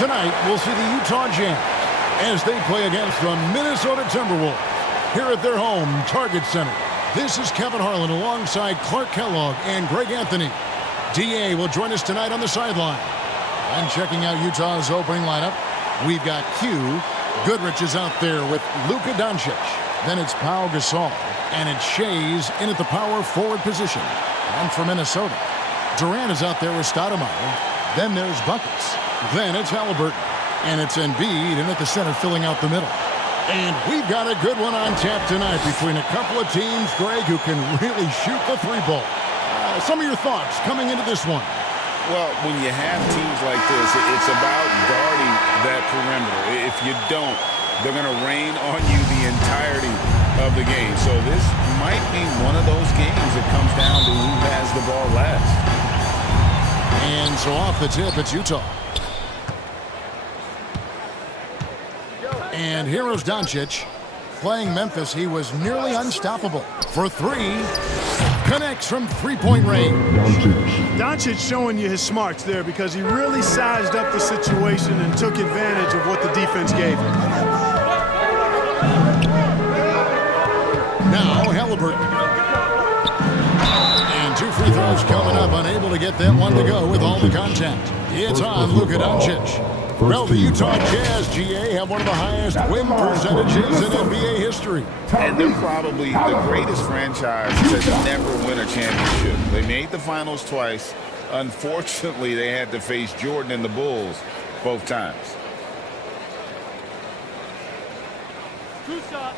Tonight, we'll see the Utah Jazz as they play against the Minnesota Timberwolves here at their home Target Center. This is Kevin Harlan alongside Clark Kellogg and Greg Anthony. DA will join us tonight on the sideline. And checking out Utah's opening lineup, we've got Q. Goodrich is out there with Luka Doncic. Then it's Pau Gasol. And it's Shays in at the power forward position. And for Minnesota, Durant is out there with Stoudemire. Then there's Buckets. Then it's Halliburton. And it's Embiid in at the center filling out the middle. And we've got a good one on tap tonight between a couple of teams, Greg, who can really shoot the three ball. Some of your thoughts coming into this one. Well, when you have teams like this, it's about guarding that perimeter. If you don't, they're going to rain on you the entirety of the game. So this might be one of those games that comes down to who has the ball last. And so off the tip, it's Utah. And here is Doncic. Playing Memphis, he was nearly unstoppable. For three, connects from three-point range. Doncic showing you his smarts there because he really sized up the situation and took advantage of what the defense gave him. Now Halliburton. And two free throws coming up, unable to get that one to go with all the contact. It's on Luka Doncic. Well, the Utah Jazz, GA, have one of the highest win percentages in NBA history. And they're probably the greatest franchise to never win a championship. They made the finals twice. Unfortunately, they had to face Jordan and the Bulls both times. Two shots.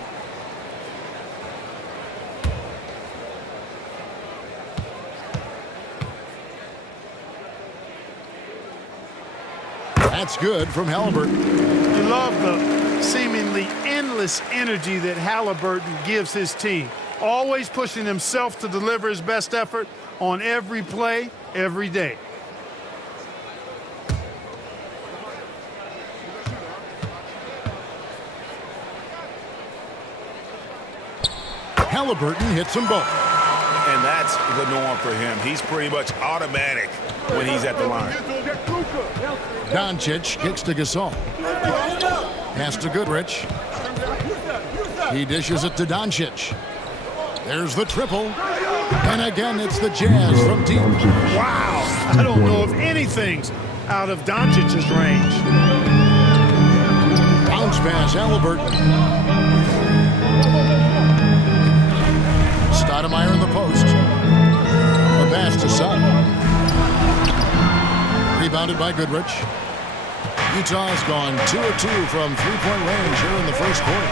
That's good from Halliburton. You love the seemingly endless energy that Halliburton gives his team. Always pushing himself to deliver his best effort on every play, every day. Halliburton hits them both. And that's the norm for him. He's pretty much automatic when he's at the line. Doncic kicks to Gasol. Pass to Goodrich. He dishes it to Doncic. There's the triple. And again, it's the Jazz from deep. Wow! I don't know if anything's out of Doncic's range. Bounce pass, Halliburton. Stoudemire in the post. A pass to Sutton. Rebounded by Goodrich. Utah's gone 2 of 2 from three-point range here in the first quarter.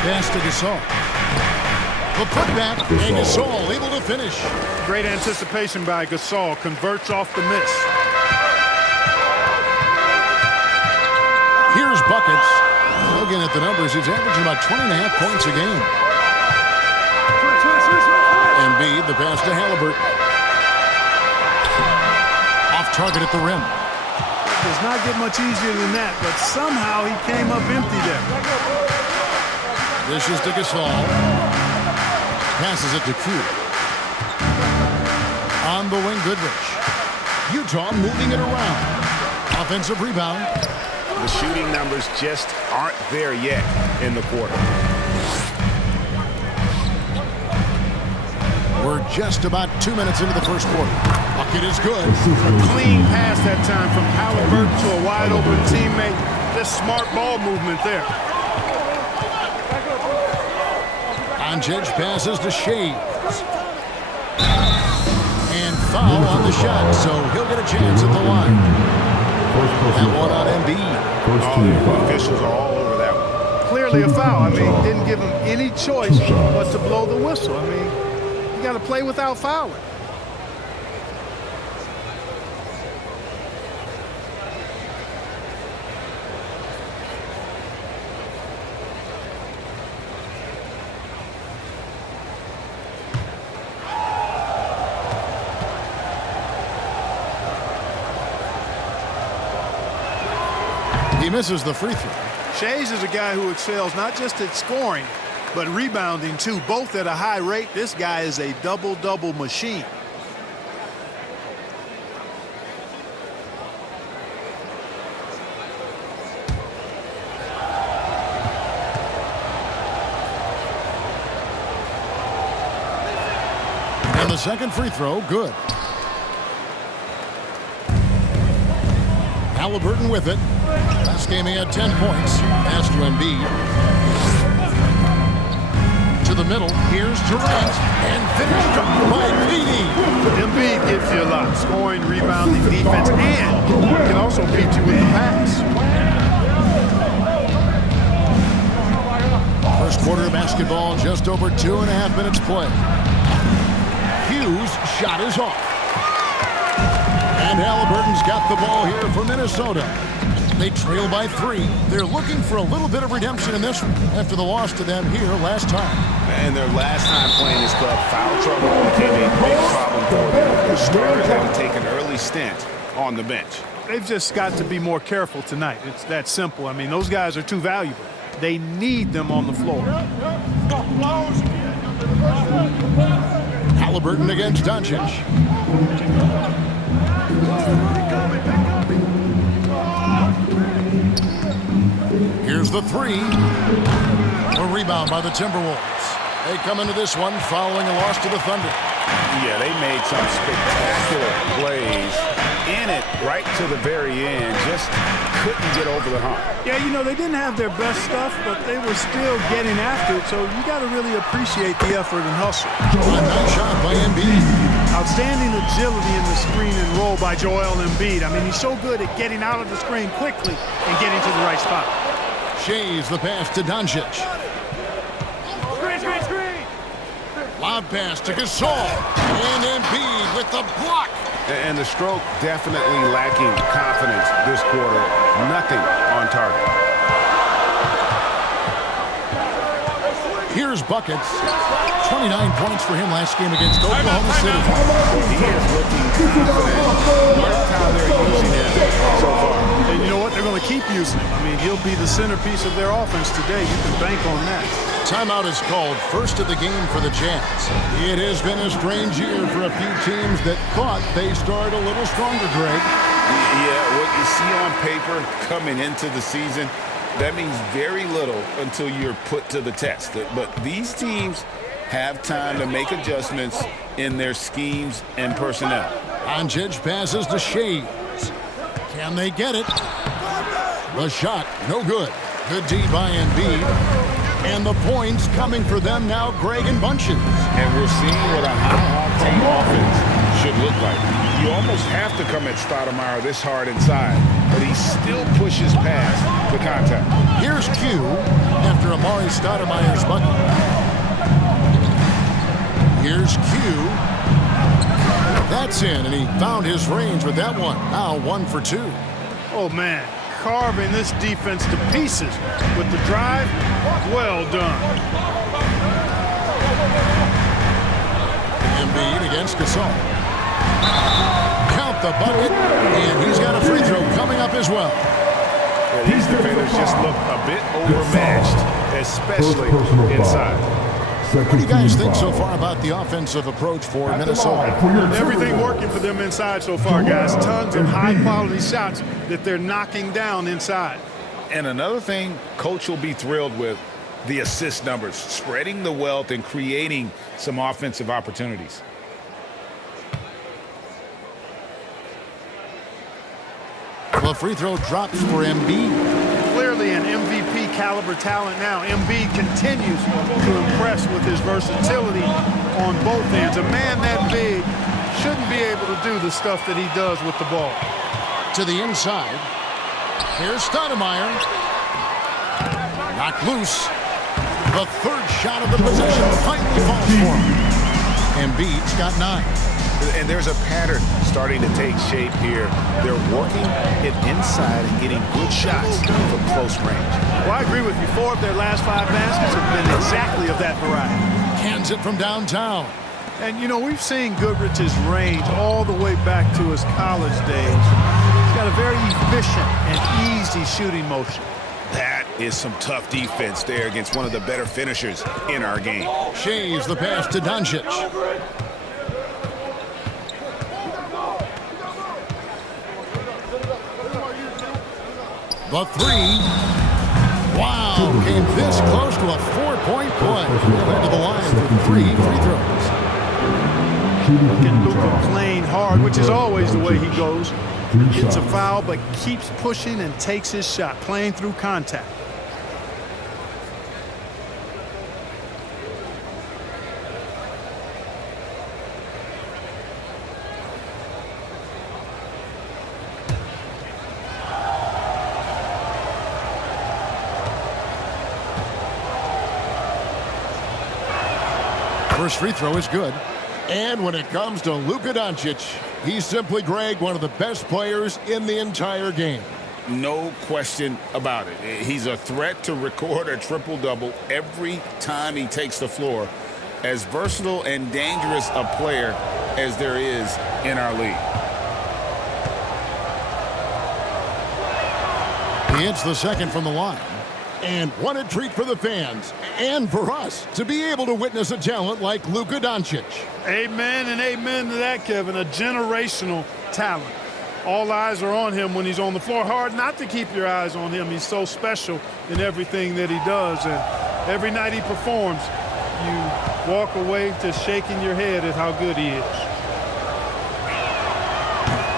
Pass to Gasol. The putback, and Gasol able to finish. Great anticipation by Gasol. Converts off the miss. Here's Buckets. Looking at the numbers, he's averaging about 20.5 points a game. Embiid, the pass to Halliburton. Off target at the rim. Does not get much easier than that, but somehow he came up empty there. This is to Gasol. Passes it to Q. On the wing, Goodrich. Utah moving it around. Offensive rebound. The shooting numbers just aren't there yet in the quarter. We're just about 2 minutes into the first quarter. Bucket is good. A clean pass that time from Halliburton to a wide-open teammate. Just smart ball movement there. Doncic passes to Shea. And foul on the shot, so he'll get a chance at the line. That one on Embiid. The officials are all over that one. Clearly a foul. I mean, didn't give him any choice but to blow the whistle. I mean, you got to play without fouling. He misses the free throw. Shays is a guy who excels not just at scoring, but rebounding too, both at a high rate. This guy is a double-double machine. the second free throw, good. Halliburton with it. Last game he had 10 points. Pass to Embiid. To the middle. Here's Durant. And finished by Petey. Embiid gives you a lot. Scoring, rebounding, defense, and can also beat you with the pass. First quarter of basketball, just over 2.5 minutes play. Hughes' shot is off. And Halliburton's got the ball here for Minnesota. They trail by 3. They're looking for a little bit of redemption in this one after the loss to them here last time. And their last time playing this club, foul trouble became a big problem for them. Their starters had to take an early stint on the bench. They've just got to be more careful tonight. It's that simple. I mean, those guys are too valuable. They need them on the floor. Halliburton against Doncic. Here's the 3. A rebound by the Timberwolves. They come into this one following a loss to the Thunder. Yeah, they made some spectacular plays in it right to the very end. Just couldn't get over the hump. Yeah, you know, they didn't have their best stuff, but they were still getting after it, so you got to really appreciate the effort and hustle. A nice shot by Embiid. Outstanding agility in the screen and roll by Joel Embiid. I mean, he's so good at getting out of the screen quickly and getting to the right spot. Shays the pass to Doncic. Screen. Lob pass to Gasol. And Embiid with the block. And the stroke definitely lacking confidence this quarter. Nothing on target. Here's buckets. 29 points for him last game against Oklahoma City. He is looking confident. Mark how they're using him so far. And you know what? They're going to keep using him. I mean, he'll be the centerpiece of their offense today. You can bank on that. Timeout is called, first of the game for the Jazz. It has been a strange year for a few teams that thought they started a little stronger, Greg. Yeah, what you see on paper coming into the season, that means very little until you're put to the test. But these teams have time to make adjustments in their schemes and personnel. Doncic passes to Shays. Can they get it? The shot, no good. Good D by Embiid. And the points coming for them now, Greg and Bunches. And we're seeing what a high-octane offense should look like. You almost have to come at Stoudemire this hard inside, but he still pushes past the contact. Here's Q after Amari Stoudemire's bucket. Here's Q. That's in, and he found his range with that one. Now 1 for 2. Oh, man. Carving this defense to pieces with the drive. Well done. Embiid against Gasol. Count the bucket, and he's got a free throw coming up as well. Yeah, these defenders just look a bit overmatched, especially inside. What do you guys think so far about the offensive approach for Minnesota? Everything working for them inside so far, guys. Tons of high-quality shots that they're knocking down inside. And another thing Coach will be thrilled with, the assist numbers, spreading the wealth and creating some offensive opportunities. The free throw drops for Embiid. Clearly an MVP caliber talent now. Embiid continues to impress with his versatility on both ends. A man that big shouldn't be able to do the stuff that he does with the ball. To the inside. Here's Stoudemire. Knocked loose. The third shot of the possession finally falls for him. Embiid's got 9. And there's a pattern starting to take shape here. They're working it inside and getting good shots from close range. Well, I agree with you. 4 of their last 5 baskets have been exactly of that variety. Cans it from downtown. And, you know, we've seen Goodrich's range all the way back to his college days. He's got a very efficient and easy shooting motion. That is some tough defense there against one of the better finishers in our game. Shays the pass to Doncic. The 3. Wow, came this close to a 4-point play. He'll head to the line for 3 free throws. Look at Luka playing hard, which is always the way he goes. Gets a foul, but keeps pushing and takes his shot, playing through contact. First free throw is good. And when it comes to Luka Doncic, he's simply, Greg, one of the best players in the entire game. No question about it. He's a threat to record a triple-double every time he takes the floor. As versatile and dangerous a player as there is in our league. He hits the second from the line. And what a treat for the fans and for us to be able to witness a talent like Luka Doncic. Amen and amen to that, Kevin. A generational talent. All eyes are on him when he's on the floor. Hard not to keep your eyes on him. He's so special in everything that he does. And every night he performs, you walk away just shaking your head at how good he is.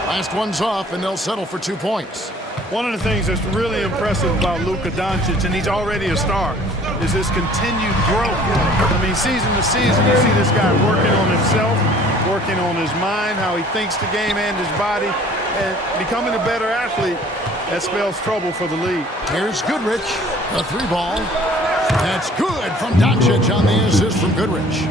Last one's off, and they'll settle for 2 points. One of the things that's really impressive about Luka Doncic, and he's already a star, is his continued growth. I mean, season to season, you see this guy working on himself, working on his mind, how he thinks the game and his body, and becoming a better athlete. That spells trouble for the league. Here's Goodrich, the 3-ball. That's good from Doncic on the assist from Goodrich.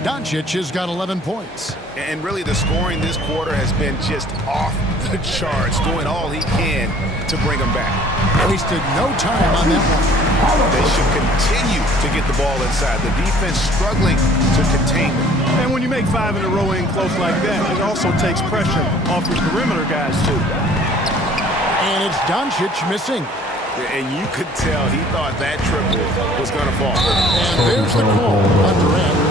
Doncic has got 11 points. And really the scoring this quarter has been just off the charts, doing all he can to bring them back. Wasted no time on that one. They should continue to get the ball inside. The defense struggling to contain them. And when you make 5 in a row in close like that, it also takes pressure off your perimeter guys, too. And it's Doncic missing. And you could tell he thought that triple was going to fall. And there's the call on Durant.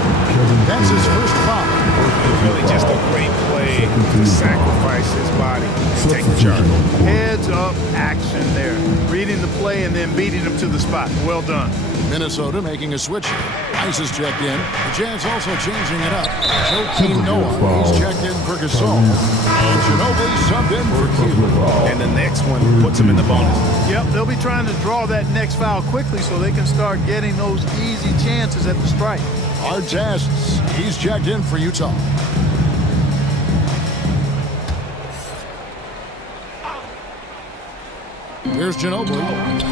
That's his first foul. It's really just a great play to sacrifice his body and take the charge. Heads up action there. Reading the play and then beating him to the spot. Well done. Minnesota making a switch. Ice is checked in. The Jazz also changing it up. Joakim Noah, he's checked in for Gasol. And Ginobili subbed in for Q. And the next one puts him in the bonus. Yep, they'll be trying to draw that next foul quickly so they can start getting those easy chances at the strike. Artests, he's checked in for Utah. Here's Ginobili.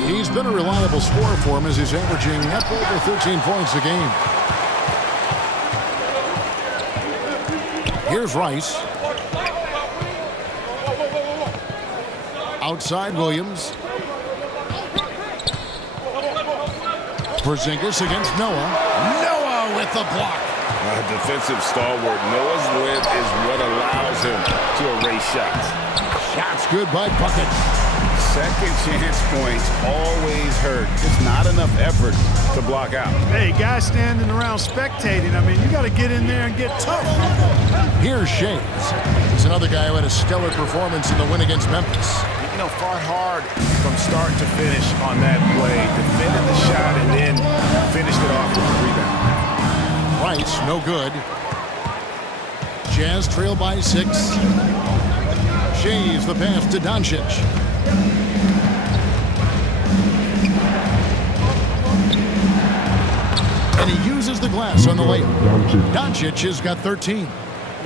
He's been a reliable scorer for him as he's averaging up over 13 points a game. Here's Rice. Outside Williams. Porzingis against Noah. Noah with the block. A defensive stalwart. Noah's length is what allows him to erase shots. Shots good by Buckets. Second chance points always hurt. It's not enough effort to block out. Hey, guys standing around spectating, I mean, you got to get in there and get tough. Here's Shays. He's another guy who had a stellar performance in the win against Memphis. You know, fought hard from start to finish on that play. Defended the shot and then finished it off with a rebound. Rice, no good. Jazz trail by 6. Shays the pass to Doncic. And he uses the glass on the layup. Doncic has got 13.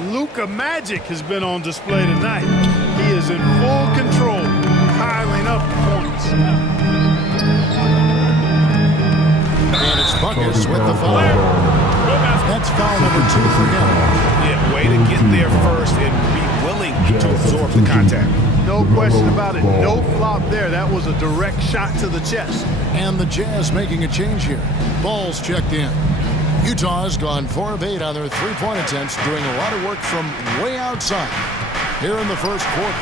Luka Magic has been on display tonight. He is in full control, piling up points. And it's Buckets with the foul. That's foul number 2 for him. Yeah, way to get there first and be willing to absorb the contact. No question about it. No flop there. That was a direct shot to the chest. And the Jazz making a change here. Ball's checked in. Utah has gone 4 of 8 on their 3-point attempts, doing a lot of work from way outside. Here in the first quarter,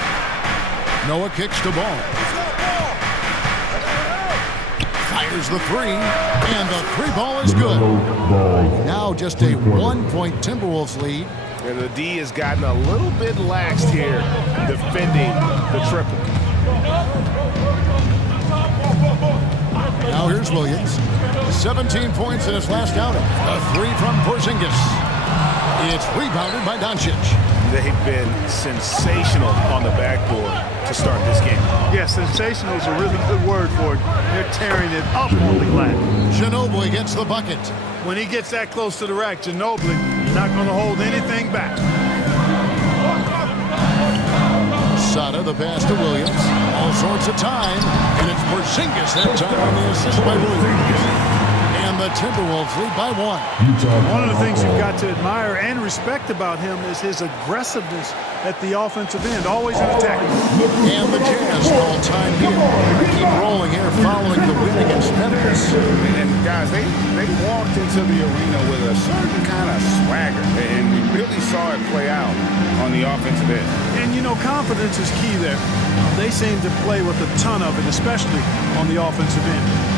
Noah kicks the ball. Fires the 3, and the 3-ball is good. Now just a 1-point Timberwolves lead. And the D has gotten a little bit laxed here defending the triple. Now here's Williams. 17 points in his last outing. A 3 from Porzingis. It's rebounded by Doncic. They've been sensational on the backboard to start this game. Yeah, sensational is a really good word for it. They're tearing it up on the glass. Ginobili gets the bucket. When he gets that close to the rack, Ginobili not going to hold anything back. Sada, the pass to Williams. All sorts of time. And it's Porzingis that time on the assist by Williams. And the Timberwolves lead by 1. One of the things you've got to admire and respect about him is his aggressiveness at the offensive end, always in attack. And the Jazz call time here. Keep rolling here following the win against Memphis. And guys, they walked into the arena with a certain kind of swagger, and we really saw it play out on the offensive end. And, you know, confidence is key there. They seem to play with a ton of it, especially on the offensive end.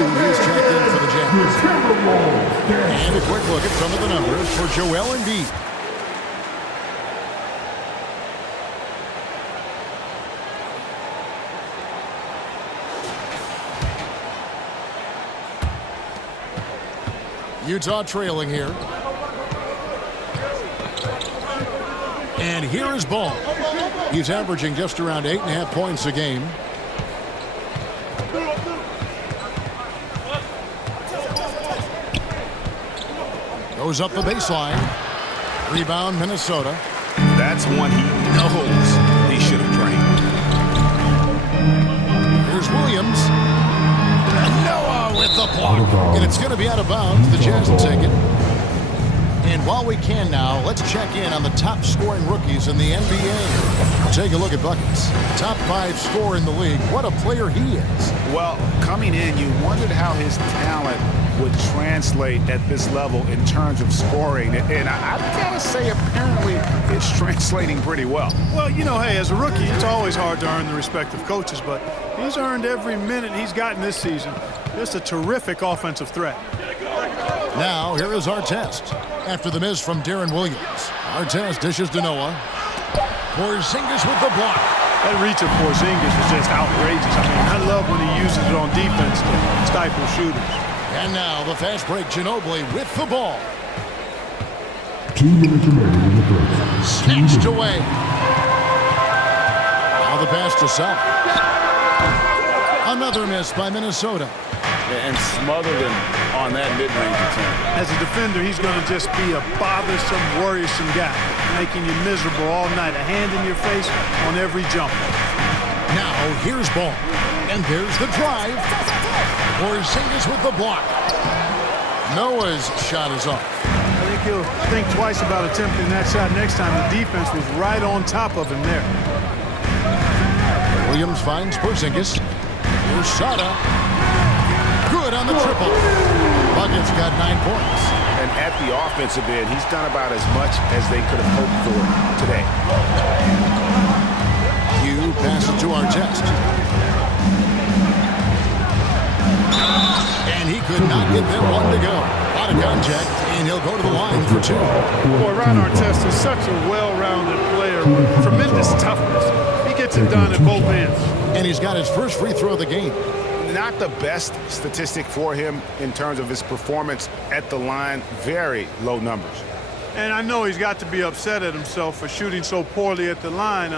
He's checked in for the Jazz. And a quick look at some of the numbers for Joel Embiid. Utah trailing here. And here is Ball. He's averaging just around 8.5 points a game. Goes up the baseline. Rebound, Minnesota. That's one he knows he should have drained. Here's Williams. And Noah with the block. And it's going to be out of bounds. The Jazz will take it. And while we can now, let's check in on the top scoring rookies in the NBA. Take a look at buckets. Top 5 scorer in the league. What a player he is. Well, coming in, you wondered how his talent would translate at this level in terms of scoring. And I've got to say, apparently, it's translating pretty well. Well, you know, hey, as a rookie, it's always hard to earn the respect of coaches, but he's earned every minute he's gotten this season. Just a terrific offensive threat. Now, here is our test. After the miss from Darren Williams, our test dishes to Noah. Porzingis with the block. That reach of Porzingis was just outrageous. I mean, I love when he uses it on defense to stifle shooters. And now the fast break, Ginobili with the ball. 2 minutes remaining in the break. Snatched away. Now the pass to South. Another miss by Minnesota. And smothered him on that mid-range attempt. As a defender, he's going to just be a bothersome, worrisome guy, making you miserable all night, a hand in your face on every jump. Now here's Ball. And there's the drive. Porzingis with the block. Noah's shot is off. I think he'll think twice about attempting that shot next time. The defense was right on top of him there. Williams finds Porzingis. Here's Sada. Good on the triple. Bucket's got 9 points. And at the offensive end, he's done about as much as they could have hoped for today. Hugh passes to our test. And he could not get them one to go. Out of contact, and he'll go to the line for 2. Boy, Ron Artest is such a well-rounded player. Tremendous toughness. He gets it done at both ends. And he's got his first free throw of the game. Not the best statistic for him in terms of his performance at the line. Very low numbers. And I know he's got to be upset at himself for shooting so poorly at the line.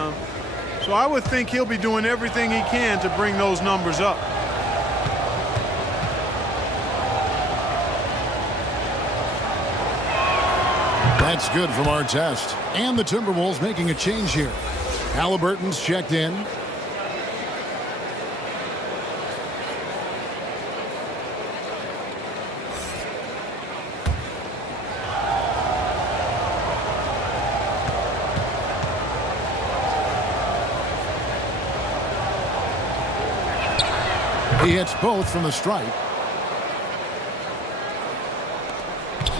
So I would think he'll be doing everything he can to bring those numbers up. That's good from our test. And the Timberwolves making a change here. Halliburton's checked in. He hits both from the stripe.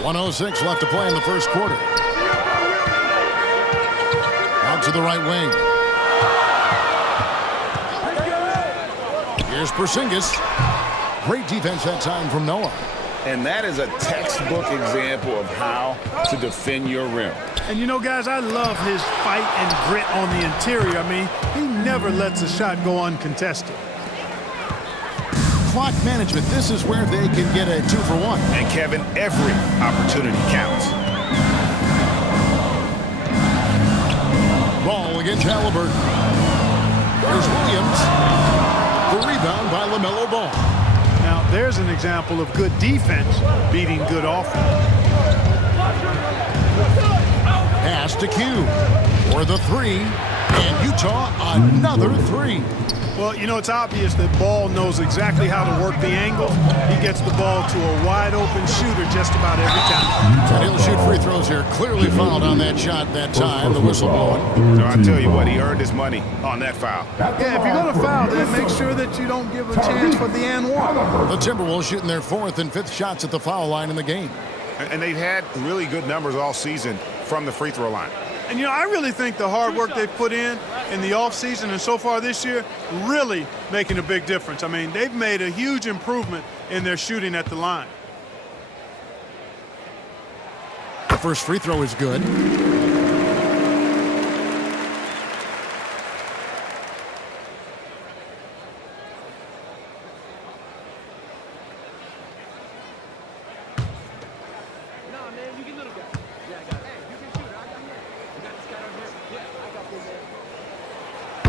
1:06 left to play in the first quarter. Out to the right wing. Here's Porzingis. Great defense that time from Noah. And that is a textbook example of how to defend your rim. And you know, guys, I love his fight and grit on the interior. I mean, he never lets a shot go uncontested. Clock management, this is where they can get a 2-for-1. And Kevin, every opportunity counts. Ball against Halliburton. There's Williams. The rebound by LaMelo Ball. Now, there's an example of good defense beating good offense. Pass to Q for the three. And Utah, another three. Well, you know, it's obvious that Ball knows exactly how to work the angle. He gets the ball to a wide-open shooter just about every time. And he'll shoot free throws here. Clearly fouled on that shot that time. The whistle blowing. So I tell you what, he earned his money on that foul. Yeah, if you're going to foul, then make sure that you don't give a chance for the and one. The Timberwolves shooting their 4th and 5th shots at the foul line in the game. And they've had really good numbers all season from the free throw line. And, you know, I really think the hard work they've put in the offseason and so far this year really making a big difference. I mean, they've made a huge improvement in their shooting at the line. The first free throw is good.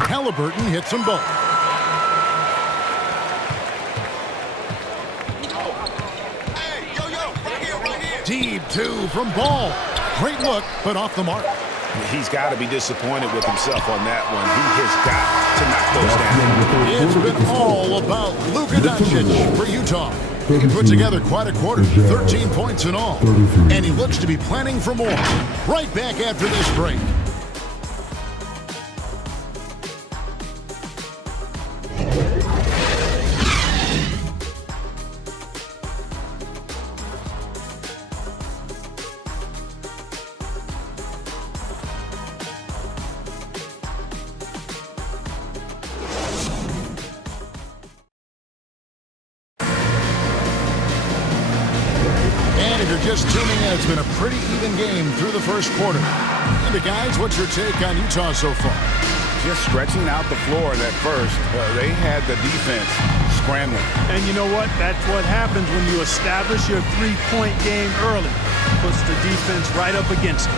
Halliburton hits them both. Deep two from Ball. Great look, but off the mark. He's got to be disappointed with himself on that one. He has got to knock those down. It's been all about Luka Doncic for Utah. He put together quite a quarter, 13 points in all. And he looks to be planning for more. Right back after this break. Just tuning in, it's been a pretty even game through the first quarter. And guys, what's your take on Utah so far? Just stretching out the floor in that first. They had the defense scrambling. And you know what? That's what happens when you establish your three-point game early. Puts the defense right up against it.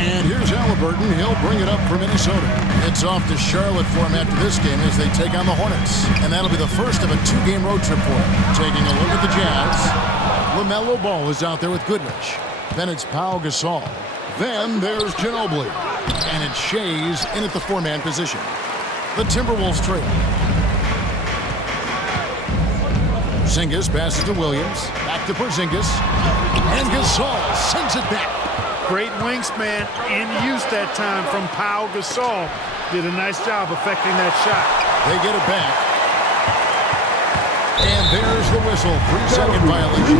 And here's Halliburton. He'll bring it up for Minnesota. It's off to Charlotte for him after this game as they take on the Hornets. And that'll be the first of a 2-game road trip for him. Taking a look at the Jazz. LaMelo Ball is out there with Goodrich. Then it's Pau Gasol. Then there's Ginobili. And it's Shays in at the 4-man position. The Timberwolves trail. Porzingis passes to Williams. Back to Porzingis. And Gasol sends it back. Great wingspan in use that time from Pau Gasol. Did a nice job affecting that shot. They get it back. And there's the whistle. 3-second violation.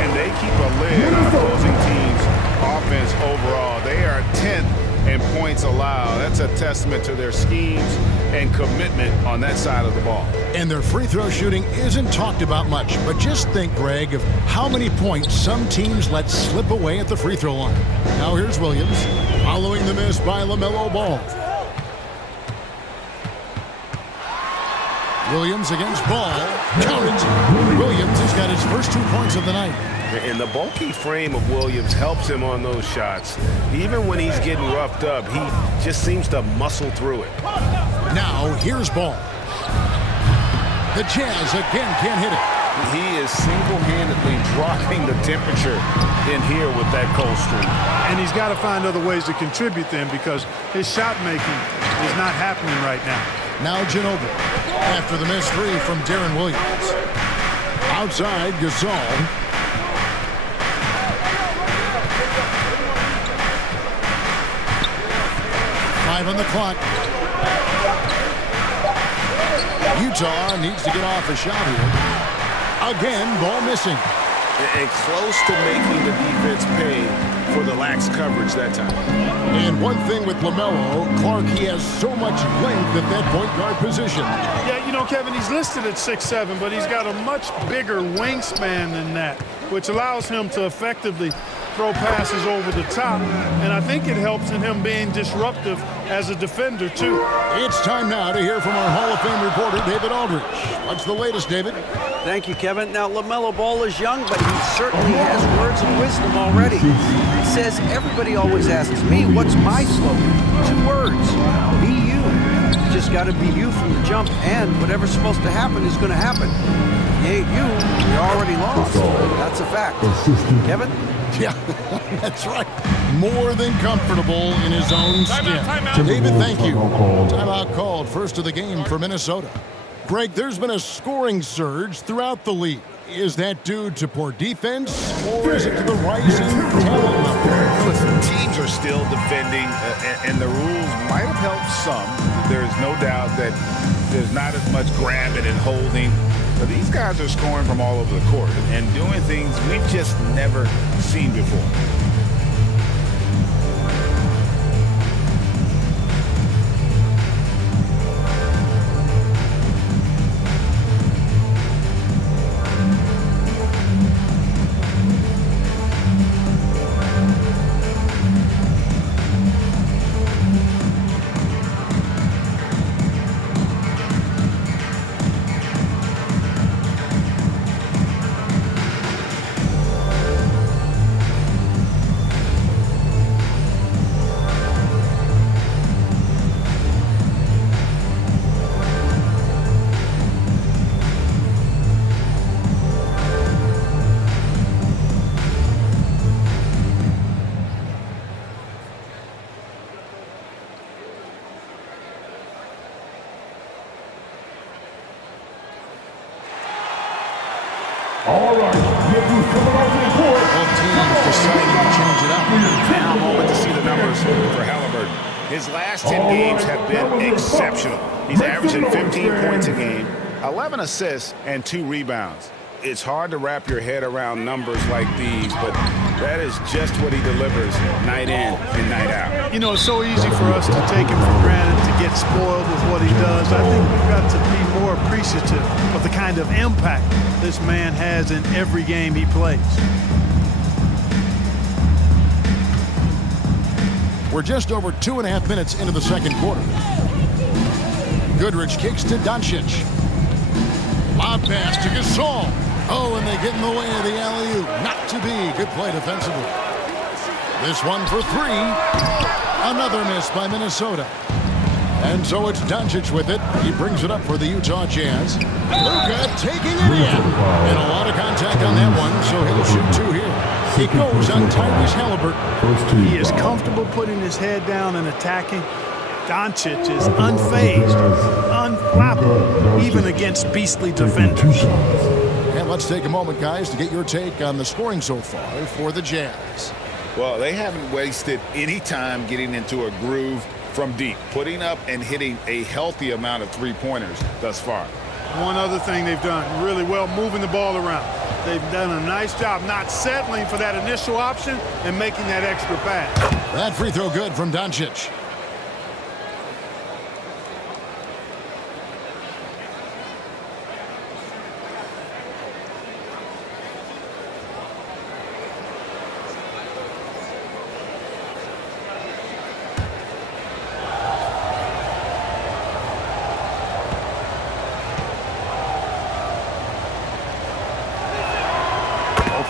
And they keep a lid on opposing teams' offense overall. They are 10th in points allowed. That's a testament to their schemes and commitment on that side of the ball. And their free throw shooting isn't talked about much, but just think, Greg, of how many points some teams let slip away at the free throw line. Now here's Williams, following the miss by LaMelo Ball. Williams against Ball. Count it. Williams has got his first 2 points of the night. And the bulky frame of Williams helps him on those shots. Even when he's getting roughed up, he just seems to muscle through it. Now, here's Ball. The Jazz again can't hit it. He is single-handedly dropping the temperature in here with that cold streak. And he's got to find other ways to contribute then because his shot making is not happening right now. Now Ginobili after the missed three from Darren Williams. Outside, Gasol. Five on the clock. Utah needs to get off a shot here. Again, ball missing. And close to making the defense pay for the lax coverage that time. And one thing with LaMelo, Clark, he has so much length at that point guard position. Yeah, you know, Kevin, he's listed at 6'7", but he's got a much bigger wingspan than that, which allows him to effectively throw passes over the top. And I think it helps in him being disruptive as a defender, too. It's time now to hear from our Hall of Fame reporter, David Aldridge. What's the latest, David? Thank you, Kevin. Now, LaMelo Ball is young, but he certainly has words of wisdom already. He says, everybody always asks me, what's my slogan? 2 words, be you. You just got to be you from the jump, and whatever's supposed to happen is going to happen. If you ain't you, you're already lost. That's a fact. Kevin? Yeah, that's right. More than comfortable in his own skin. David, thank you. Timeout called, first of the game for Minnesota. Greg, there's been a scoring surge throughout the league. Is that due to poor defense, or is it to the rising talent level? Listen, teams are still defending, and the rules might have helped some. There is no doubt that there's not as much grabbing and holding. But these guys are scoring from all over the court and doing things we've just never seen before. All right, Yankees coming out to the court. Both teams deciding to change it up. Now a moment to see the numbers for Halliburton. His last 10 games have been exceptional. He's averaging 15 points a game, 11 assists, and 2 rebounds. It's hard to wrap your head around numbers like these, but that is just what he delivers night in and night out. You know, it's so easy for us to take him for granted, to get spoiled with what he does. I think we've got to be more appreciative of the kind of impact this man has in every game he plays. We're just over 2.5 minutes into the second quarter. Goodrich kicks to Doncic. Lob pass to Gasol. Oh, and they get in the way of the alley-oop. Not to be. Good play defensively. This one for 3. Another miss by Minnesota. And so it's Doncic with it. He brings it up for the Utah Jazz. Luka taking it in. And a lot of contact on that one, so he'll shoot 2 here. It goes on Tyrese Halliburton. He is comfortable putting his head down and attacking. Doncic is unfazed, unflappable, even against beastly defenders. And let's take a moment, guys, to get your take on the scoring so far for the Jazz. Well, they haven't wasted any time getting into a groove from deep, putting up and hitting a healthy amount of three-pointers thus far. One other thing they've done really well, moving the ball around. They've done a nice job not settling for that initial option and making that extra pass. That free throw good from Doncic.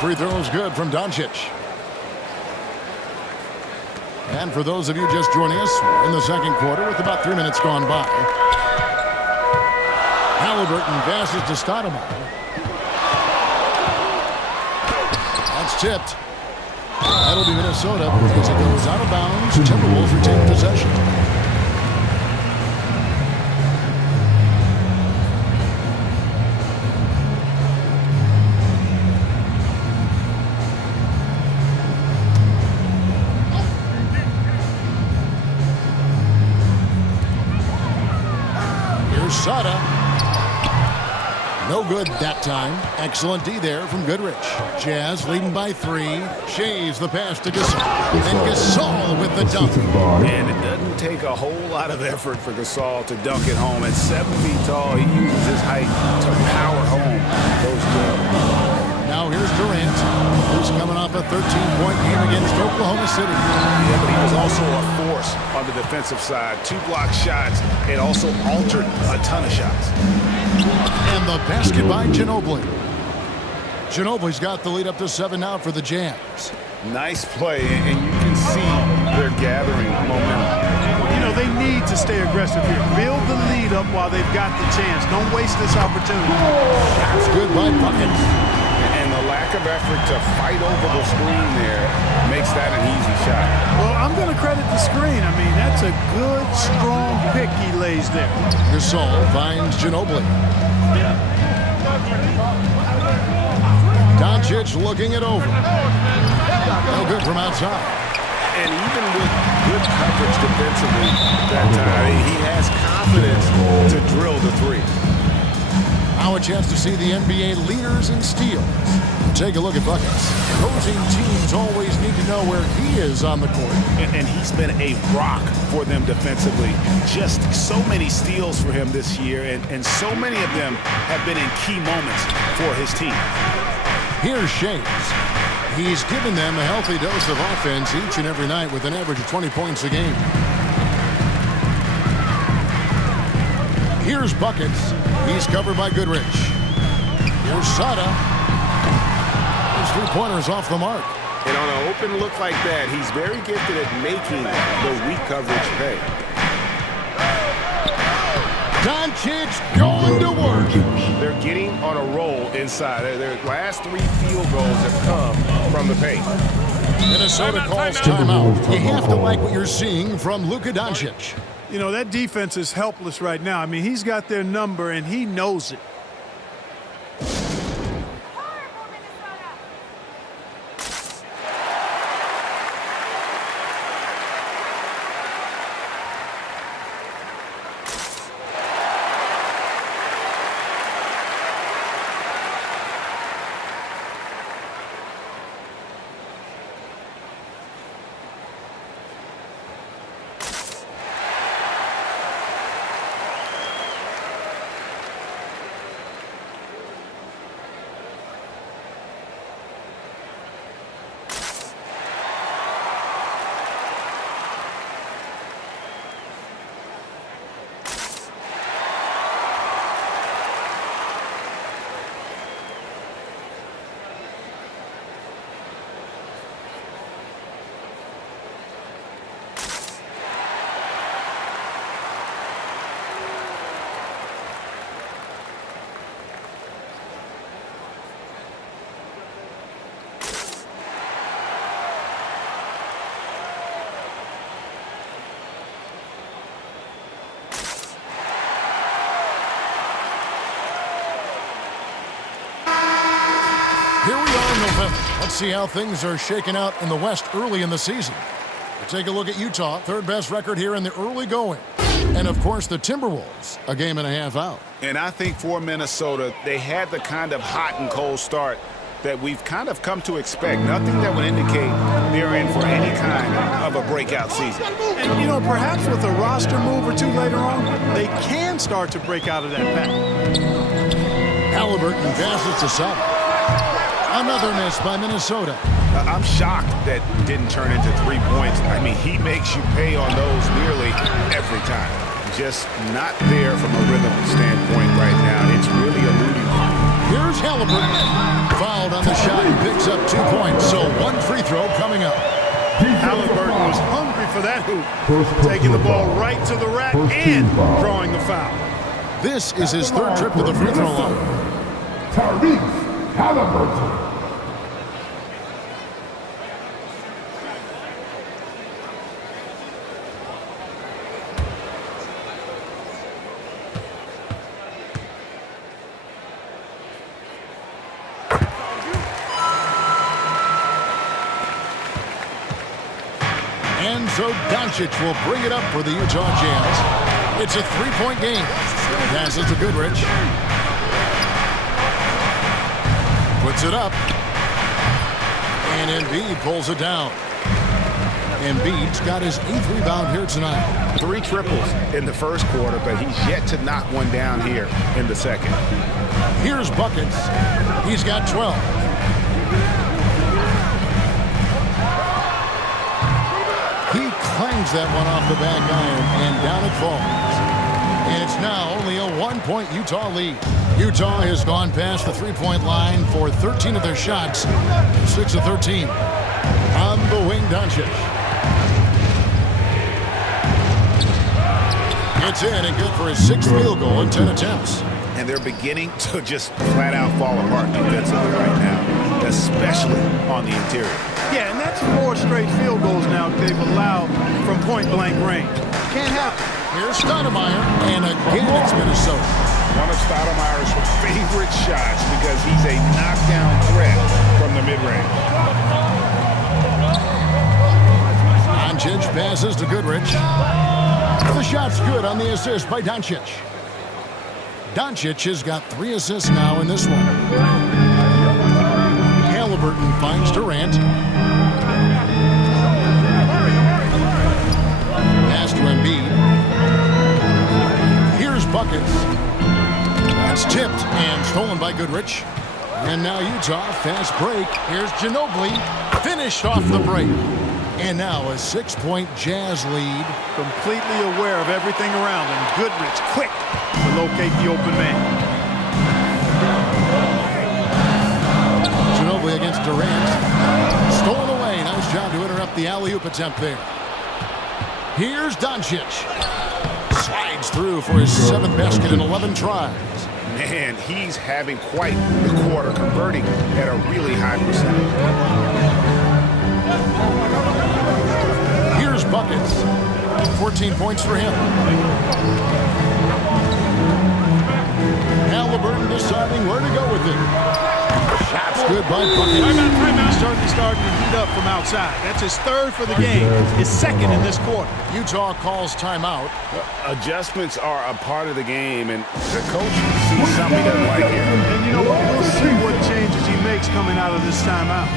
Free throw is good from Doncic. And for those of you just joining us, we're in the second quarter with about 3 minutes gone by. Halliburton passes to Stoudemire. That's tipped. That'll be Minnesota as it goes out of bounds. Timberwolves retain possession. Here's Sada. No good that time. Excellent D there from Goodrich. Jazz leading by 3. Shays the pass to Gasol. And Gasol with the dunk. And it doesn't take a whole lot of effort for Gasol to dunk it home. At 7 feet tall, he uses his height to power home those drills. Now here's Durant, who's coming off a 13-point game against Oklahoma City. Yeah, but he was also a force on the defensive side. 2 block shots and also altered a ton of shots. And the basket by Ginobili. Ginobili's got the lead up to 7 now for the Jazz. Nice play, and you can see they're gathering momentum. You know, they need to stay aggressive here. Build the lead up while they've got the chance. Don't waste this opportunity. That's good by Buckets. And the lack of effort to fight over the screen there makes that an easy shot. Well, I'm going to credit the screen. I mean, that's a good, strong pick he lays there. Gasol finds Ginobili. Doncic looking it over. No good from outside. And even with good coverage defensively that time, he has confidence to drill the 3. Now a chance to see the NBA leaders in steals. Take a look at Buckets. Opposing teams always need to know where he is on the court. And he's been a rock for them defensively. Just so many steals for him this year, and so many of them have been in key moments for his team. Here's Shays. He's given them a healthy dose of offense each and every night with an average of 20 points a game. Here's Buckets. He's covered by Goodrich. Here's Sada. His 3-pointers off the mark. And on an open look like that, he's very gifted at making the weak coverage pay. Doncic going to work. They're getting on a roll inside. Their last 3 field goals have come from the paint. Minnesota calls timeout. You have to like what you're seeing from Luka Doncic. You know, that defense is helpless right now. I mean, he's got their number, and he knows it. Here we are in November. Let's see how things are shaking out in the West early in the season. We'll take a look at Utah, 3rd best record here in the early going. And, of course, the Timberwolves, a game and a half out. And I think for Minnesota, they had the kind of hot and cold start that we've kind of come to expect. Nothing that would indicate they're in for any kind of a breakout season. And, you know, perhaps with a roster move or 2 later on, they can start to break out of that pattern. Halliburton passes to Sada. Another miss by Minnesota. I'm shocked that didn't turn into 3 points. I mean, he makes you pay on those nearly every time. Just not there from a rhythm standpoint right now. It's really eluding. Here's Halliburton. Fouled on the shot. He picks up 2 points. So 1 free throw coming up. Halliburton was hungry for that hoop. Taking the ball right to the rack and drawing the foul. This is his 3rd trip to the free throw line. Tyrese Halliburton. So Doncic will bring it up for the Utah Jazz. It's a three-point game. Passes to Goodrich. Puts it up. And Embiid pulls it down. Embiid's got his 8th rebound here tonight. 3 triples in the first quarter, but he's yet to knock one down here in the second. Here's buckets. He's got 12. He clangs that one off the back iron, and down it falls. And it's now only a 1-point Utah lead. Utah has gone past the three-point line for 13 of their shots, 6 of 13. On the wing, Doncic. It's in and good for his 6th field goal in 10 attempts. And they're beginning to just flat-out fall apart defensively right now, especially on the interior. Yeah, and that's 4 straight field goals now they've allowed from point-blank range. Can't happen. Here's Stoudemire, and again it's Minnesota. One of Stoudemire's favorite shots because he's a knockdown threat from the mid-range. Doncic passes to Goodrich. The shot's good on the assist by Doncic. Doncic has got 3 assists now in this one. Halliburton finds Durant. Pass to Embiid. Here's buckets. That's tipped and stolen by Goodrich. And now Utah, fast break. Here's Ginobili, finished off the break. And now a 6-point Jazz lead. Completely aware of everything around him. Goodrich quick to locate the open man. Ginobili against Durant. Stolen away. Nice job to interrupt the alley-oop attempt there. Here's Doncic. Slides through for his 7th basket in 11 tries. Man, he's having quite the quarter, converting at a really high percentage. Here's buckets. 14 points for him. Halliburton deciding where to go with it. Shots good by buckets. He's starting to heat up from outside. That's his 3rd for the game. His 2nd in this quarter. Utah calls timeout. Adjustments are a part of the game, and the coach sees something he doesn't like here. And you know what? We'll see what changes he makes coming out of this timeout.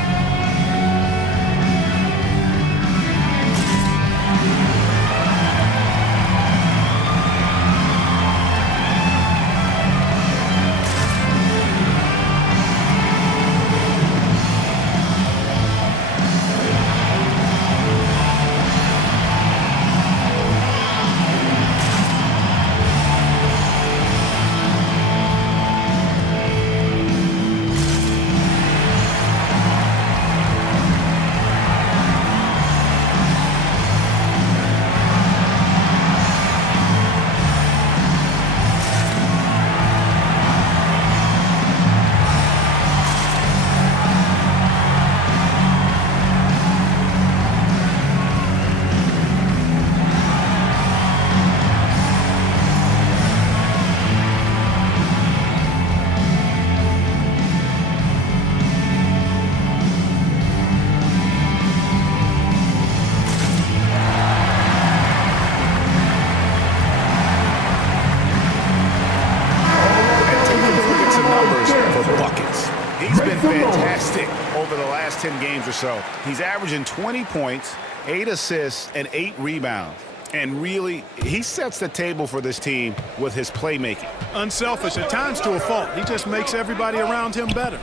Over the last 10 games or so, he's averaging 20 points, 8 assists, and 8 rebounds. And really, he sets the table for this team with his playmaking. Unselfish, at times to a fault. He just makes everybody around him better.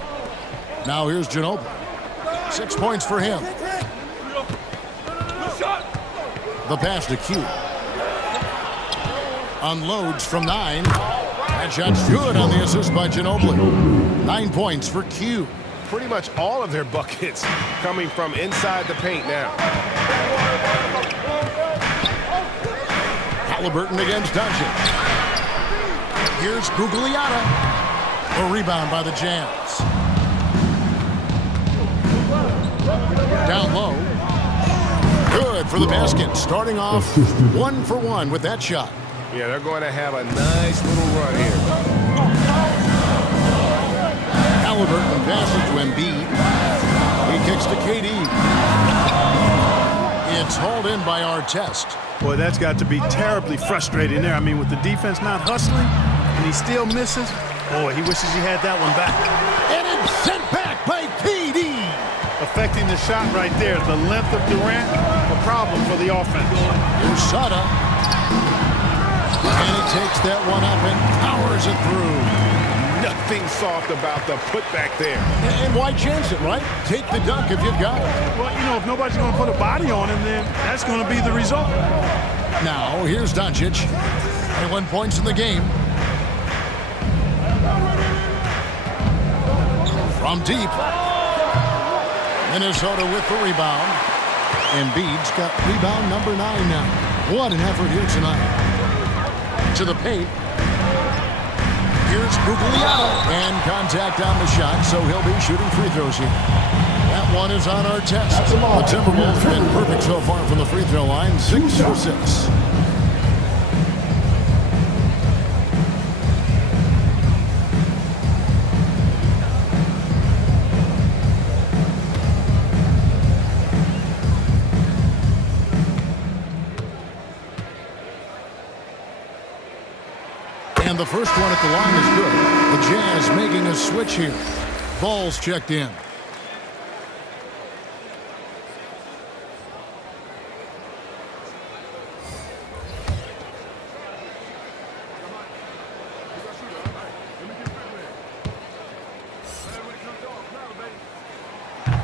Now here's Ginobili. 6 points for him. The pass to Q. Unloads from 9. That shot's good on the assist by Ginobili. 9 points for Q. Pretty much all of their buckets coming from inside the paint now. Halliburton against Doncic. Here's Gugliotta. A rebound by the Jazz. Down low. Good for the basket. Starting off 1 for 1 with that shot. Yeah, they're going to have a nice little run here. Halliburton passes to Embiid. He kicks to KD. It's hauled in by Artest. Boy, that's got to be terribly frustrating there. I mean, with the defense not hustling and he still misses, boy, he wishes he had that one back. And it's sent back by PD. Affecting the shot right there. The length of Durant, a problem for the offense. Here's Sutter. And he takes that one up and powers it through. Nothing soft about the putback there. And why chance it, right? Take the dunk if you've got it. Well, you know, if nobody's going to put a body on him, then that's going to be the result. Now, here's Doncic. 21 points in the game. From deep. Minnesota with the rebound. Embiid's got rebound number 9 now. What an effort here tonight. To the paint. Here's Guglielmo. And contact on the shot, so he'll be shooting free throws here. That one is on our test. The Timberwolves have been perfect so far from the free throw line. 6 for 6. And the first one at the line is good. The Jazz making a switch here. Ball's checked in.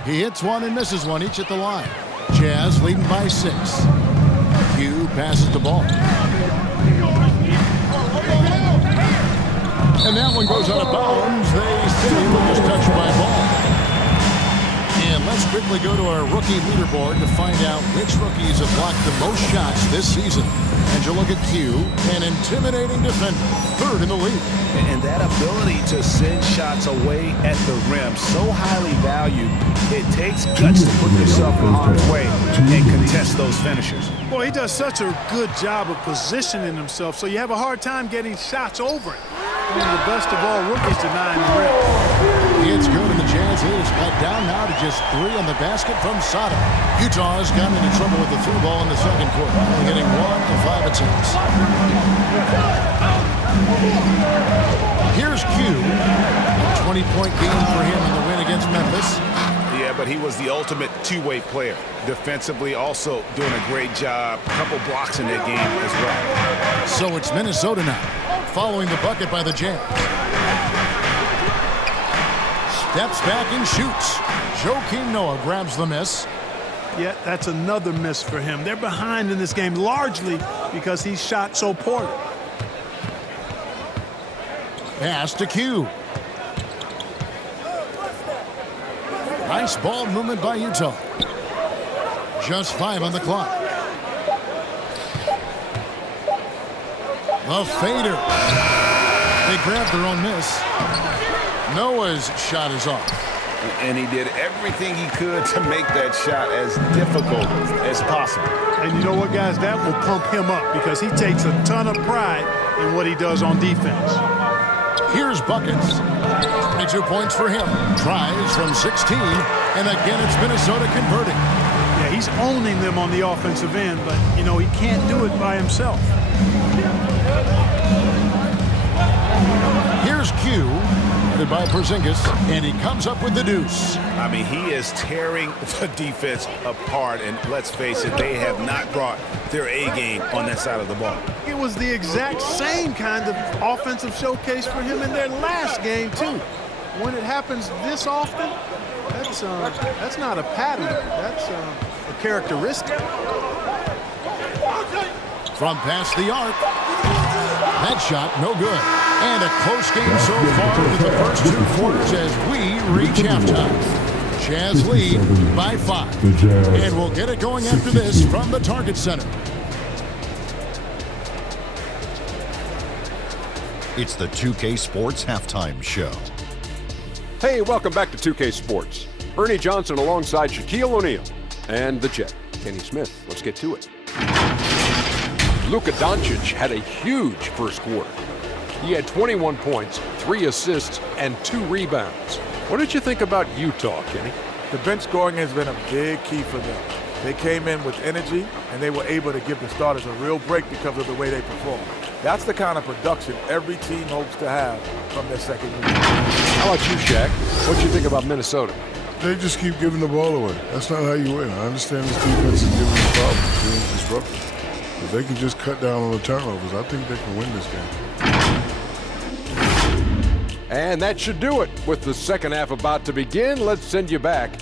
He hits one and misses one, each at the line. Jazz leading by 6. Q passes the ball. And that one goes out of bounds. They say it was touched by ball. And let's quickly go to our rookie leaderboard to find out which rookies have blocked the most shots this season. And you look at Q, an intimidating defender, 3rd in the league. And that ability to send shots away at the rim, so highly valued, it takes guts to put yourself in harm's way and contest those finishers. Boy, he does such a good job of positioning himself, so you have a hard time getting shots over it. One of the best of all rookies denying the rim. It's good, and the Jazz lead is cut down now to just 3 on the basket from Sada. Utah has gotten into trouble with the through ball in the second quarter, only getting 1 to 5 attempts. Here's Q. A 20-point game for him in the win against Memphis. Yeah, but he was the ultimate two-way player. Defensively, also doing a great job. A couple blocks in that game as well. So it's Minnesota now, following the bucket by the Jazz. Steps back and shoots. Joakim Noah grabs the miss. Yeah, that's another miss for him. They're behind in this game largely because he shot so poorly. Pass to Q. Nice ball movement by Utah. Just 5 on the clock. The fader. They grabbed their own miss. Noah's shot is off. And he did everything he could to make that shot as difficult as possible. And you know what, guys? That will pump him up because he takes a ton of pride in what he does on defense. Here's buckets. 22 points for him. Tries from 16. And again, it's Minnesota converting. Yeah, he's owning them on the offensive end, but, you know, he can't do it by himself. Here's Q. By Porzingis, and he comes up with the deuce. I mean, he is tearing the defense apart, and let's face it, they have not brought their A game on that side of the ball. It was the exact same kind of offensive showcase for him in their last game, too. When it happens this often, that's not a pattern. That's a characteristic. From past the arc. That shot, no good. And a close game so far with the first 2 quarters as we reach halftime. Jazz lead by 5. And we'll get it going after this from the Target Center. It's the 2K Sports Halftime Show. Hey, welcome back to 2K Sports. Ernie Johnson alongside Shaquille O'Neal and the Jet, Kenny Smith. Let's get to it. Luka Doncic had a huge first quarter. He had 21 points, 3 assists, and 2 rebounds. What did you think about Utah, Kenny? The bench scoring has been a big key for them. They came in with energy, and they were able to give the starters a real break because of the way they performed. That's the kind of production every team hopes to have from their second unit. How about you, Shaq? What do you think about Minnesota? They just keep giving the ball away. That's not how you win. I understand this defense is giving them problems, being disruptive. If they can just cut down on the turnovers, I think they can win this game. And that should do it. With the second half about to begin, let's send you back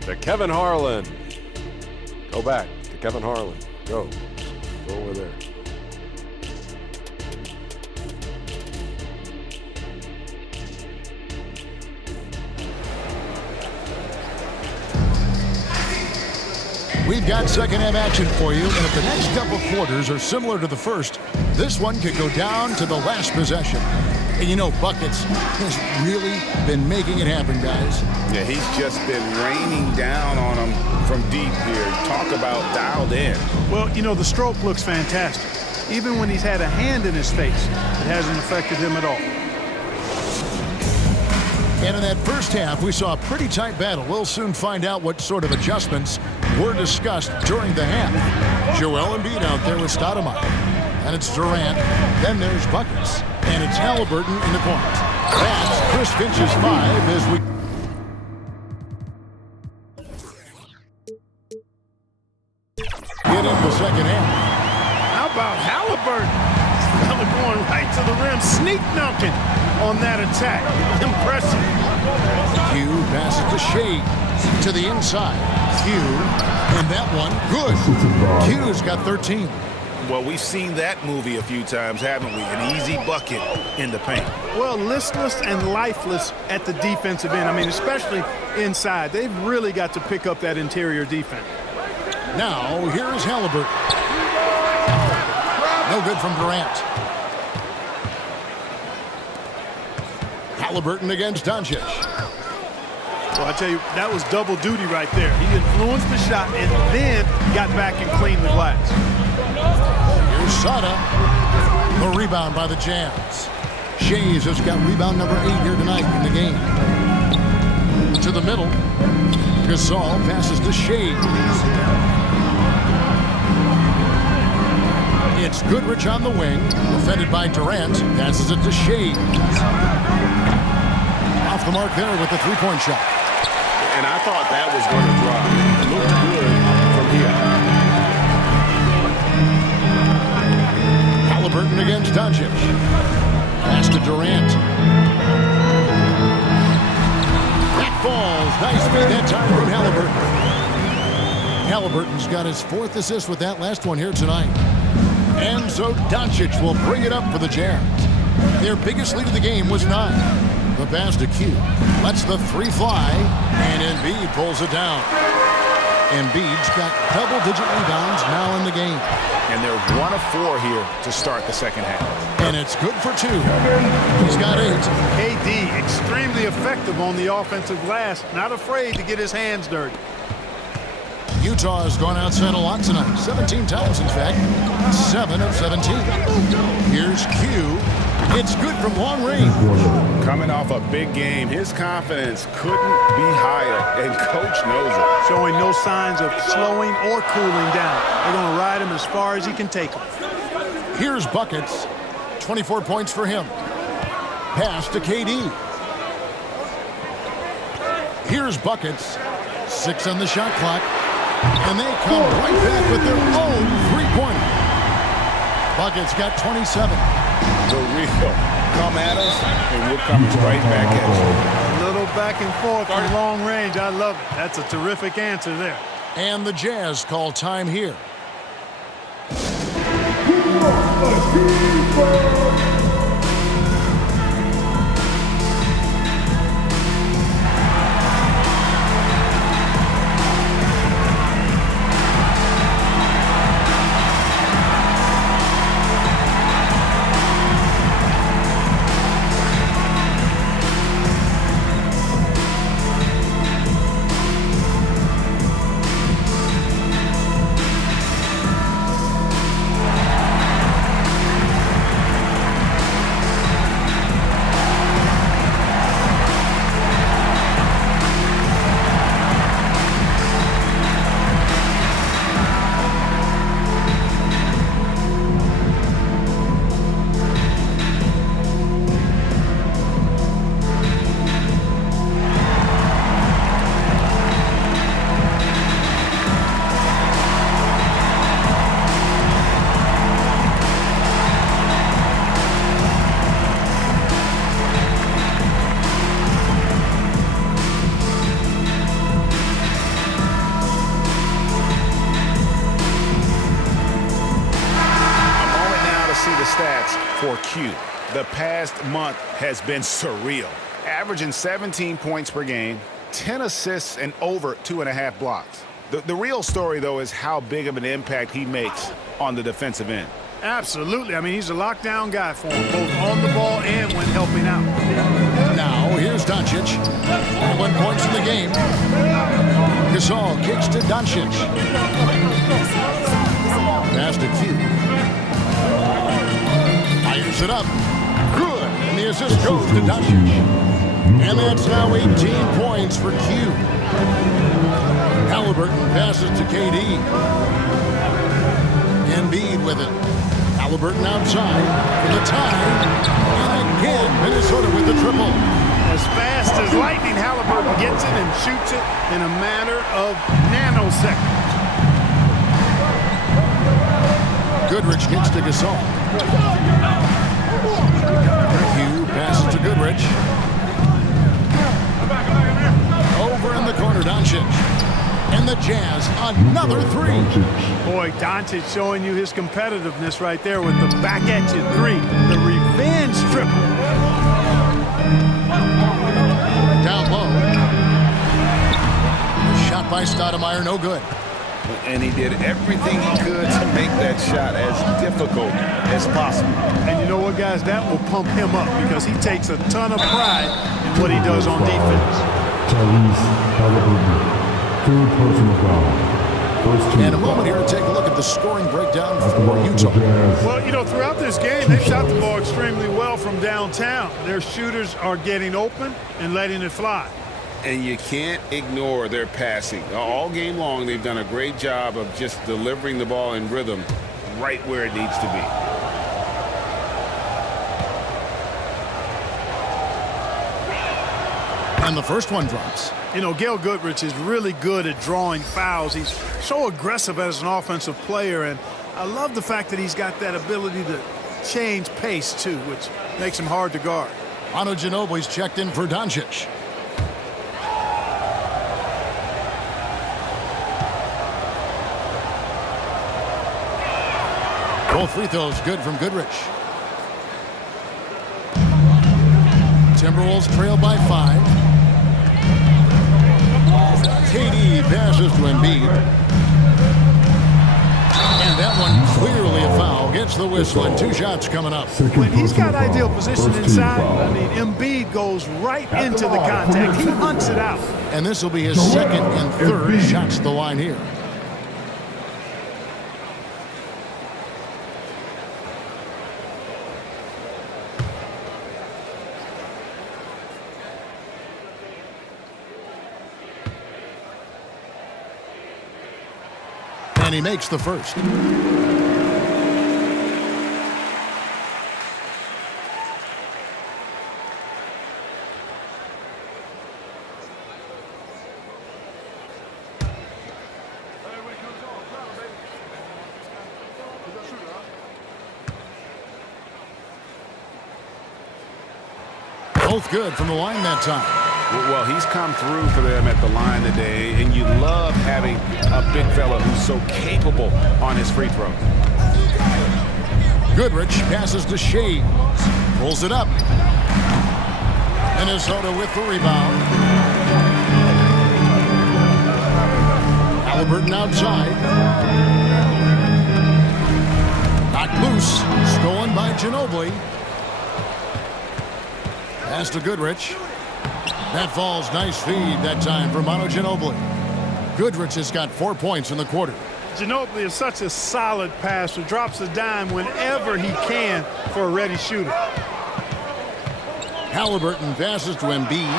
to Kevin Harlan. Go back to Kevin Harlan. Go over there. We've got second half action for you, and if the next couple quarters are similar to the first, this one could go down to the last possession. And you know, Buckets has really been making it happen, guys. Yeah, he's just been raining down on them from deep here. Talk about dialed in. Well, you know, the stroke looks fantastic. Even when he's had a hand in his face, it hasn't affected him at all. And in that first half, we saw a pretty tight battle. We'll soon find out what sort of adjustments were discussed during the half. Joel Embiid out there with Stoudemire. And it's Durant. Then there's Buckets. And it's Halliburton in the corner. That's Chris Finch's 5 as we... get into the second half. How about Halliburton? Fella going right to the rim, sneak dunking on that attack. Impressive. Q passes to Shea to the inside. Q, and that one, good. Q's got 13. Well, we've seen that movie a few times, haven't we? An easy bucket in the paint. Well, listless and lifeless at the defensive end. I mean, especially inside. They've really got to pick up that interior defense. Now, here's Halliburton. No good from Durant. Halliburton against Doncic. Well, I tell you, that was double duty right there. He influenced the shot and then got back and cleaned the glass. Here's Sada. The rebound by the Jazz. Shays has got rebound number 8 here tonight in the game. To the middle. Gasol passes to Shays. It's Goodrich on the wing. Defended by Durant. Passes it to Shays. Off the mark there with the three-point shot. And I thought that was going to drop. Looked good from here. Halliburton against Doncic. Pass to Durant. That falls. Nice feed that time from Halliburton. Halliburton's got his 4th assist with that last one here tonight. And so Doncic will bring it up for the Jazz. Their biggest lead of the game was 9. The pass to Q. Lets the 3 fly, and Embiid pulls it down. Embiid's got double-digit rebounds now in the game. And they're 1 of 4 here to start the second half. And it's good for 2. He's got 8. KD, extremely effective on the offensive glass. Not afraid to get his hands dirty. Utah has gone outside a lot tonight. 17 times, in fact. 7 of 17. Here's Q. It's good from long range. Coming off a big game, his confidence couldn't be higher, and Coach knows it. Showing no signs of slowing or cooling down. They're going to ride him as far as he can take him. Here's Buckets. 24 points for him. Pass to KD. Here's Buckets. 6 on the shot clock. And they come right back with their own three-pointer. Buckets got 27. The real come at us, and we're coming right back at you. A little back and forth from long range. I love it. That's a terrific answer there. And the Jazz call time here. Q. The past month has been surreal. Averaging 17 points per game, 10 assists, and over 2.5 blocks. The real story, though, is how big of an impact he makes on the defensive end. Absolutely. I mean, he's a lockdown guy for him, both on the ball and when helping out. Now, here's Doncic. 21 points in the game. Gasol kicks to Doncic. Pass to Q. Fires it up. Good. And the assist goes to Doncic. And that's now 18 points for Q. Halliburton passes to KD. Embiid with it. Halliburton outside for the tie. And again, Minnesota with the triple. As fast as lightning, Halliburton gets it and shoots it in a matter of nanoseconds. Goodrich kicks to Gasol. Q passes to Goodrich. Over in the corner, Doncic. And the Jazz, another three. Boy, Doncic showing you his competitiveness right there with the back-at-you three. The revenge triple. Down low. Shot by Stoudemire, no good. And he did everything he could to make that shot as difficult as possible. And you know what, guys? That will pump him up because he takes a ton of pride in what he does on defense. Personal foul. And a moment here to take a look at the scoring breakdown for Utah. Well, you know, throughout this game, they've shot the ball extremely well from downtown. Their shooters are getting open and letting it fly. And you can't ignore their passing. All game long, they've done a great job of just delivering the ball in rhythm right where it needs to be. And the first one drops. You know, Gail Goodrich is really good at drawing fouls. He's so aggressive as an offensive player, and I love the fact that he's got that ability to change pace, too, which makes him hard to guard. Manu Ginobili's checked in for Doncic. Both free throws good from Goodrich. Timberwolves trail by 5. KD passes to Embiid. And that one clearly a foul. Gets the whistle and 2 shots coming up. When he's got ideal position inside, I mean, Embiid goes right into the contact. He hunts it out. And this will be his second and third shots to the line here. And he makes the first. Both good from the line that time. Well, he's come through for them at the line today, and you love having a big fella who's so capable on his free throw. Goodrich passes to Shea. Pulls it up. Minnesota with the rebound. Halliburton outside. Knocked loose. Stolen by Ginobili. Pass to Goodrich. That falls. Nice feed that time for Manu Ginobili. Goodrich has got 4 points in the quarter. Ginobili is such a solid passer. Drops a dime whenever he can for a ready shooter. Halliburton passes to Embiid.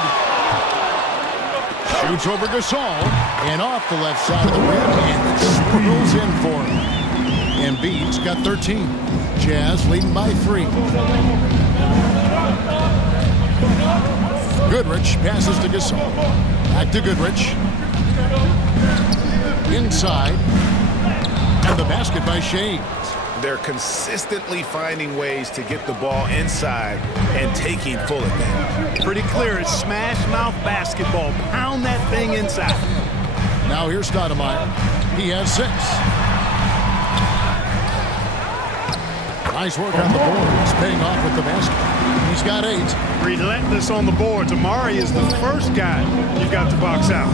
Shoots over Gasol. And off the left side of the rim. And it swirls in for him. Embiid's got 13. Jazz leading by 3. Goodrich passes to Gasol. Back to Goodrich. Inside. And the basket by Shea. They're consistently finding ways to get the ball inside and taking full advantage. Pretty clear. It's smash mouth basketball. Pound that thing inside. Now here's Stoudemire. He has 6. Nice work on the boards, paying off with the basket. He's got 8. Relentless on the boards. Amari is the first guy you've got to box out.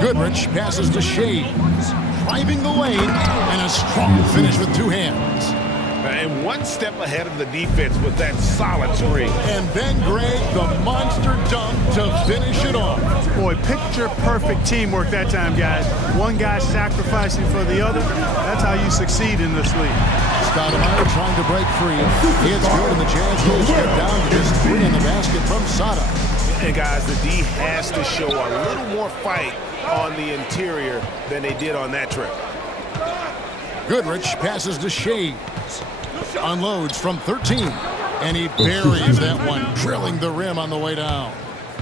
Goodrich passes to Shades, driving the lane, and a strong finish with 2 hands. And one step ahead of the defense with that solid screen. And then Greg, the monster dunk to finish it off. Boy, picture-perfect teamwork that time, guys. One guy sacrificing for the other. That's how you succeed in this league. Stoudemire trying to break free. He hits good, and the Jazz will get down to just 3 in the basket from Sada. And guys, the D has to show a little more fight on the interior than they did on that trip. Goodrich passes to Shades. Unloads from 13. And he buries that one, drilling the rim on the way down.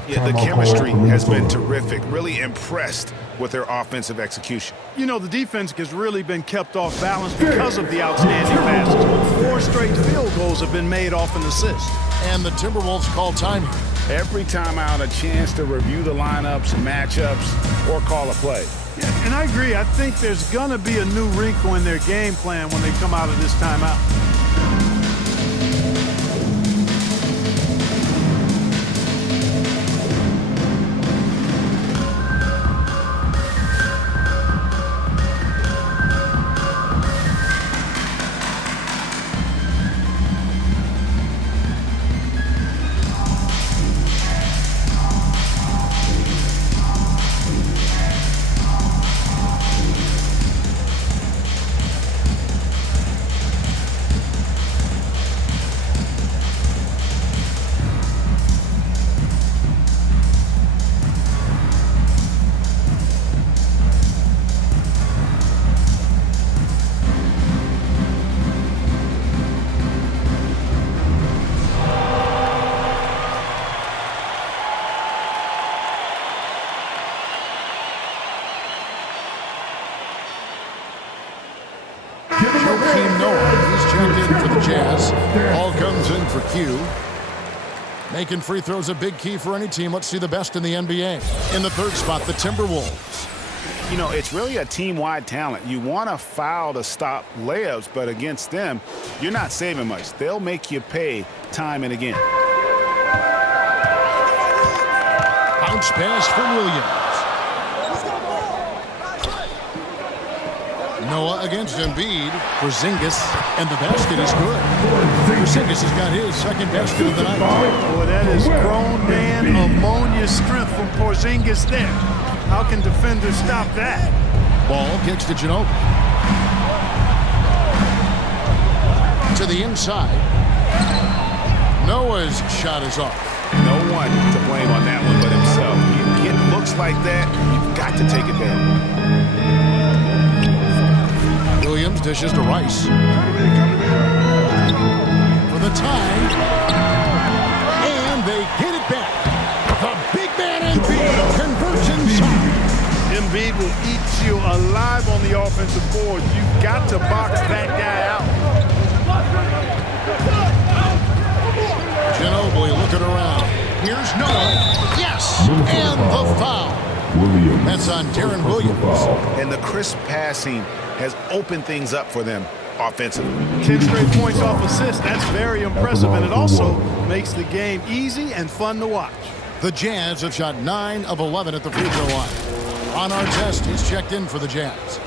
Yeah, the chemistry has been terrific. Really impressed with their offensive execution. You know, the defense has really been kept off balance because of the outstanding passes. 4 straight field goals have been made off an assist. And the Timberwolves call time here. Every time out, a chance to review the lineups, matchups, or call a play. Yeah, and I agree. I think there's going to be a new wrinkle in their game plan when they come out of this timeout. Ball comes in for Q. Making free throws a big key for any team. Let's see the best in the NBA. In the 3rd spot, the Timberwolves. You know, it's really a team-wide talent. You want to foul to stop layups, but against them, you're not saving much. They'll make you pay time and again. Bounce pass from Williams. Noah against Embiid. Porzingis, and the basket is good. Porzingis has got his 2nd basket of the night. Boy, that is grown man ammonia strength from Porzingis there. How can defenders stop that? Ball kicks to Ginobili. To the inside. Noah's shot is off. No one to blame on that one but himself. You get looks like that, you've got to take advantage. Williams dishes to Rice. For the tie. And they get it back. The big man Embiid converts inside. Embiid will eat you alive on the offensive board. You've got to box that guy out. Ginobili looking around. Here's Noah. Yes! And the foul. That's on Darren Williams. And the crisp passing has opened things up for them offensively. 10 straight points off assists. That's very impressive, and it also makes the game easy and fun to watch. The Jazz have shot 9 of 11 at the free throw line. On our test, he's checked in for the Jazz.